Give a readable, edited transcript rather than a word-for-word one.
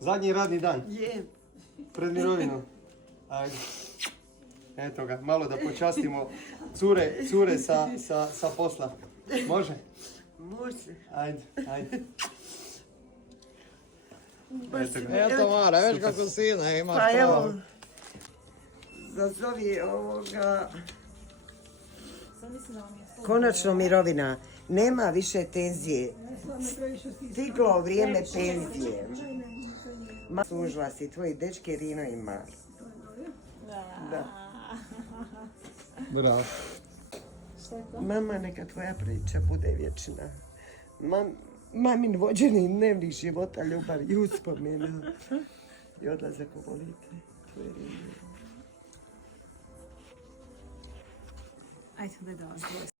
Zadnji radni dan. Je. Pred mirovinu. Ajde. Eto ga, malo da počastimo cure sa posla. Može? Može. Ajde. Eto ga. Eto Mara, već kako sina imaš Pa evo, pravo. zazovi ovoga... Konačno mirovina. Nema više tenzije. Stiglo vrijeme penzije. Služila si tvoji dečki Rino i Mar. Da. Bravo. Mama, neka tvoja priča bude vječna. Mamin vođeni dnevnih života, ljubav i uspomena. I odlazak u volite. Tvoje Rino. Ajde, da vas dvoje.